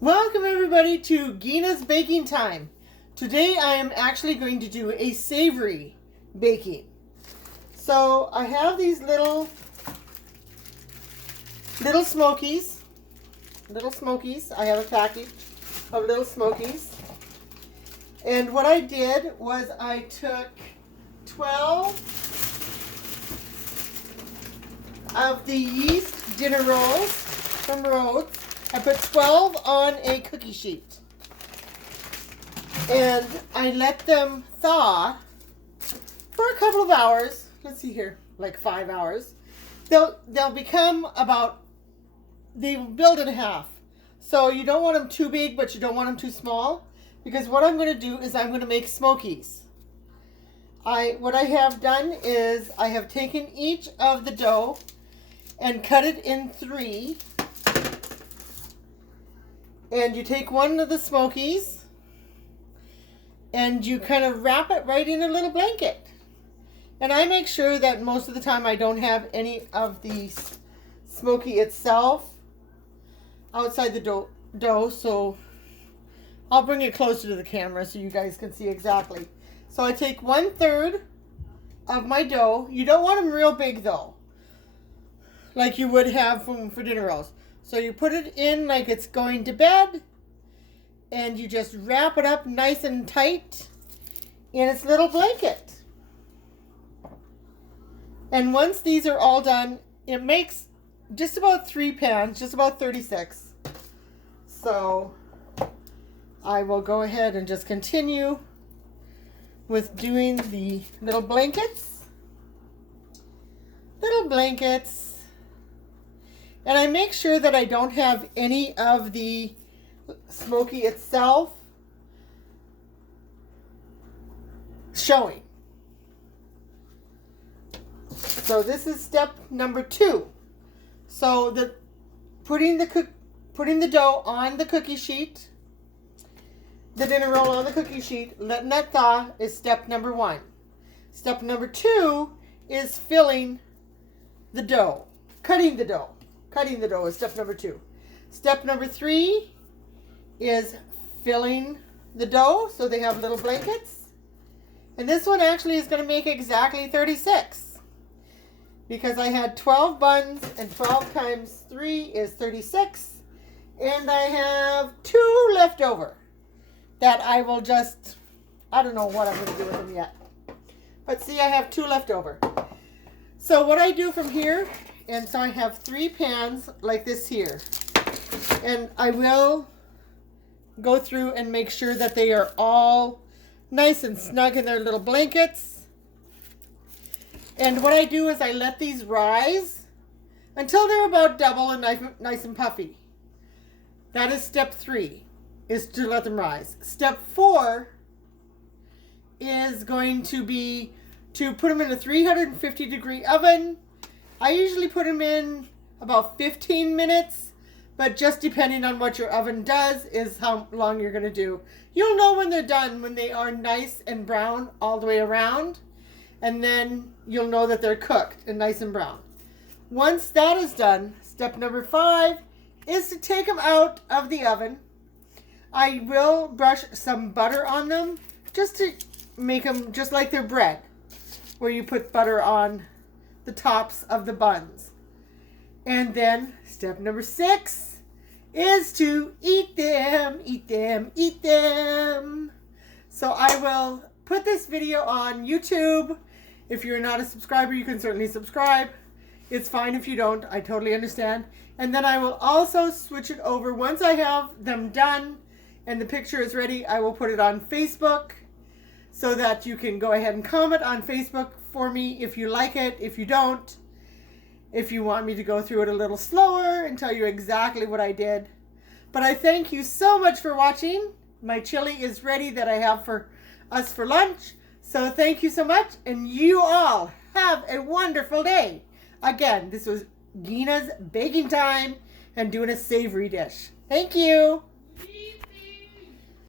Welcome everybody to Gina's baking time. Today I am actually going to do a savory baking. So I have these little Smokies. I have a package of little Smokies. And what I did was I took 12 of the yeast dinner rolls from Rhodes. I put 12 on a cookie sheet. And I let them thaw for a couple of hours. Let's see here, like 5 hours. They'll become about, they build in half. So you don't want them too big, but you don't want them too small. Because what I'm going to do is I'm going to make Smokies. What I have done is I have taken each of the dough and cut it in 3. And you take one of the Smokies and you kind of wrap it right in a little blanket. And I make sure that most of the time I don't have any of the Smoky itself outside the dough. So I'll bring it closer to the camera so you guys can see exactly. So I take 1/3 of my dough. You don't want them real big though, like you would have for dinner rolls. So you put it in like it's going to bed, and you just wrap it up nice and tight in its little blanket. And once these are all done, it makes just about 3 pans, just about 36. So I will go ahead and just continue with doing the little blankets. And I make sure that I don't have any of the Smoky itself showing. So this is step number 2. So putting the dough on the cookie sheet, the dinner roll on the cookie sheet, letting that thaw is step number 1. Step number 2 is filling the dough, cutting the dough. Cutting the dough is step number 2. Step number 3 is filling the dough so they have little blankets. And this one actually is going to make exactly 36. Because I had 12 buns and 12 times 3 is 36. And I have 2 left over that I will just, I don't know what I'm going to do with them yet. But see, I have 2 left over. So what I do from here, and so I have 3 pans like this here. And I will go through and make sure that they are all nice and snug in their little blankets. And what I do is I let these rise until they're about double and nice and puffy. That is step 3, is to let them rise. Step 4 is going to be to put them in a 350-degree oven. I usually put them in about 15 minutes, but just depending on what your oven does is how long you're going to do. You'll know when they're done when they are nice and brown all the way around, and then you'll know that they're cooked and nice and brown. Once that is done, step number 5 is to take them out of the oven. I will brush some butter on them just to make them just like their bread, where you put butter on the tops of the buns. And then step number 6 is to eat them. So I will put this video on YouTube. If you're not a subscriber, you can certainly subscribe. It's fine if you don't. I totally understand. And then I will also switch it over. Once I have them done and the picture is ready, I will put it on Facebook so that you can go ahead and comment on Facebook for me if you like it, if you don't, if you want me to go through it a little slower and tell you exactly what I did. But I thank you so much for watching. My chili is ready that I have for us for lunch. So thank you so much, and you all have a wonderful day. Again, this was Gina's baking time and doing a savory dish. Thank you.